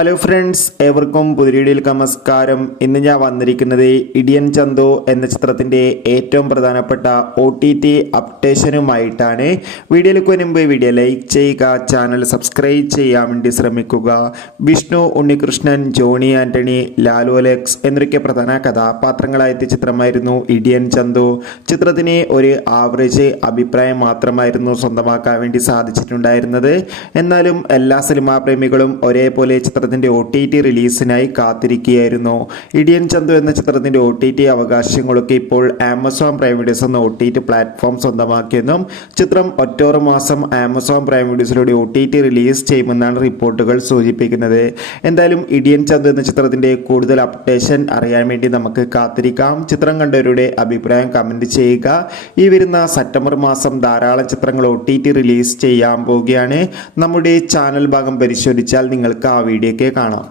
Hello friends, ഏവർക്കും പുതിയയിലേക്ക് നമസ്കാരം. ഇന്ന് ഞാൻ വന്നിരിക്കുന്നത് ഇടിയൻ ചന്തു എന്ന ചിത്രത്തിൻ്റെ ഏറ്റവും പ്രധാനപ്പെട്ട OTT അപ്ഡേഷനുമായിട്ടാണ്. വീഡിയോയിലേക്ക് വരുമ്പോൾ വീഡിയോ ലൈക്ക് ചെയ്യുക, ചാനൽ സബ്സ്ക്രൈബ് ചെയ്യാൻ വേണ്ടി ശ്രമിക്കുക. വിഷ്ണു ഉണ്ണികൃഷ്ണൻ, ജോണി ആൻ്റണി, ലാലു അലക്സ് എന്നൊക്കെ പ്രധാന കഥാപാത്രങ്ങളായെത്തിയ ചിത്രമായിരുന്നു ഇടിയൻ ചന്തു. ചിത്രത്തിന് ഒരു ആവറേജ് അഭിപ്രായം മാത്രമായിരുന്നു സ്വന്തമാക്കാൻ വേണ്ടി സാധിച്ചിട്ടുണ്ടായിരുന്നത്. എന്നാലും എല്ലാ സിനിമാ പ്രേമികളും ഒരേപോലെ ചിത്രത്തിൻ്റെ OTT റിലീസിനായി കാത്തിരിക്കുകയായിരുന്നു. ഇടിയൻ ചന്തു എന്ന ചിത്രത്തിൻ്റെ OTT അവകാശങ്ങളൊക്കെ ഇപ്പോൾ ആമസോൺ പ്രൈം വീഡിയോസ് എന്ന OTT പ്ലാറ്റ്ഫോം സ്വന്തമാക്കിയെന്നും ചിത്രം ഒക്ടോബർ മാസം ആമസോൺ പ്രൈം വീഡിയോസിലൂടെ OTT റിലീസ് ചെയ്യുമെന്നാണ് റിപ്പോർട്ടുകൾ സൂചിപ്പിക്കുന്നത്. എന്തായാലും ഇടിയൻ ചന്തു എന്ന ചിത്രത്തിൻ്റെ കൂടുതൽ അപ്ഡേഷൻ അറിയാൻ വേണ്ടി നമുക്ക് കാത്തിരിക്കാം. ചിത്രം കണ്ടവരുടെ അഭിപ്രായം കമൻറ്റ് ചെയ്യുക. ഈ വരുന്ന സെപ്റ്റംബർ മാസം ധാരാളം ചിത്രങ്ങൾ OTT റിലീസ് ചെയ്യാൻ പോവുകയാണ്. നമ്മുടെ ചാനൽ ഭാഗം പരിശോധിച്ചാൽ നിങ്ങൾക്ക് ആ വീഡിയോ കാണാം.